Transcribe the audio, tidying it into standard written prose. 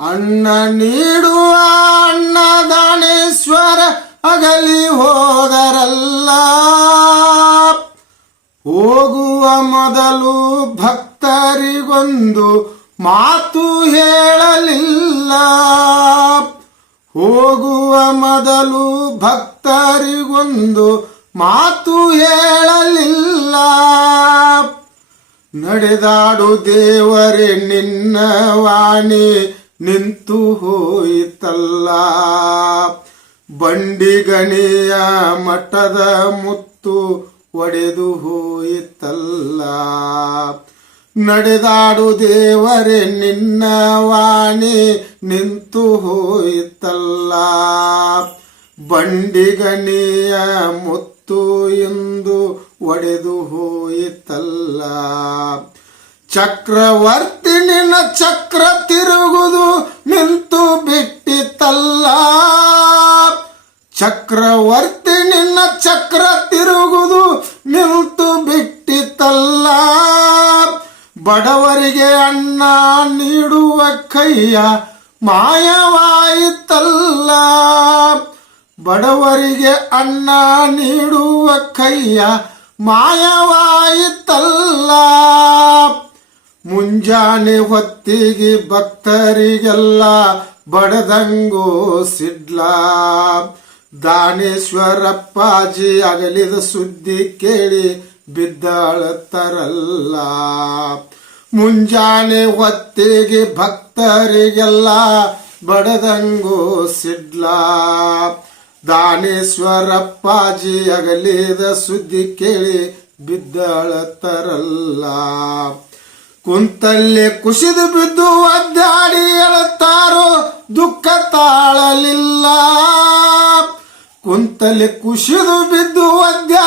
ಅನ್ನ ನೀಡುವ ಅನ್ನದಾನೇಶ್ವರ ಅಗಲಿ ಹೋದರಲ್ಲ. ಹೋಗುವ ಮೊದಲು ಭಕ್ತರಿಗೊಂದು ಮಾತು ಹೇಳಲಿಲ್ಲ. ಹೋಗುವ ಮೊದಲು ಭಕ್ತರಿಗೊಂದು ಮಾತು ಹೇಳಲಿಲ್ಲ. ನಡೆದಾಡು ದೇವರೇ ನಿನ್ನ ವಾಣಿ ನಿಂತು ಹೋಯಿತಲ್ಲ. ಬಂಡಿಗಣಿಯ ಮಠದ ಮುತ್ತು ಒಡೆದು ಹೋಯಿತಲ್ಲ. ನಡೆದಾಡು ದೇವರೇ ನಿನ್ನ ವಾಣಿ ನಿಂತು ಹೋಯಿತಲ್ಲ. ಬಂಡಿಗಣಿಯ ಮುತ್ತು ಎಂದು ಒಡೆದು ಹೋಯಿತಲ್ಲ. ಚಕ್ರವರ್ತಿ ನಿನ್ನ ಚಕ್ರ ತಿರುಗುದು ನಿಂತು ಬಿಟ್ಟಿತಲ್ಲ. ಚಕ್ರವರ್ತಿ ನಿನ್ನ ಚಕ್ರ ತಿರುಗುದು ನಿಂತು ಬಿಟ್ಟಿತಲ್ಲ. ಬಡವರಿಗೆ ಅನ್ನ ನೀಡುವ ಕೈಯ ಮಾಯವಾಯಿತಲ್ಲ. ಬಡವರಿಗೆ ಅನ್ನ ನೀಡುವ ಕೈಯ ಮಾಯವಾಯಿತಲ್ಲ. ಮುಂಜಾನೆ ಹೊತ್ತಿಗೆ ಭಕ್ತರಿಗೆಲ್ಲ ಬಡದಂಗೋ ಸಿಡ್ಲ. ದಾನೇಶ್ವರಪ್ಪಾಜಿ ಅಗಲಿದ ಸುದ್ದಿ ಕೇಳಿ ಬಿದ್ದಾಳತ್ತರಲ್ಲ. ಮುಂಜಾನೆ ಹೊತ್ತಿಗೆ ಭಕ್ತರಿಗೆಲ್ಲ ಬಡದಂಗೋ ಸಿಡ್ಲ. ದಾನೇಶ್ವರಪ್ಪಾಜಿ ಅಗಲಿದ ಸುದ್ದಿ ಕೇಳಿ ಬಿದ್ದಾಳತ್ತರಲ್ಲ. ಕುಂತಲ್ಲೇ ಕುಸಿದು ಬಿದ್ದು ಒದ್ದಾಡಿ ಹೇಳುತ್ತಾರೋ ದುಃಖ ತಾಳಲಿಲ್ಲ. ಕುಂತಲ್ಲೇ ಕುಸಿದು ಬಿದ್ದು ಒದ್ದಾಡಿ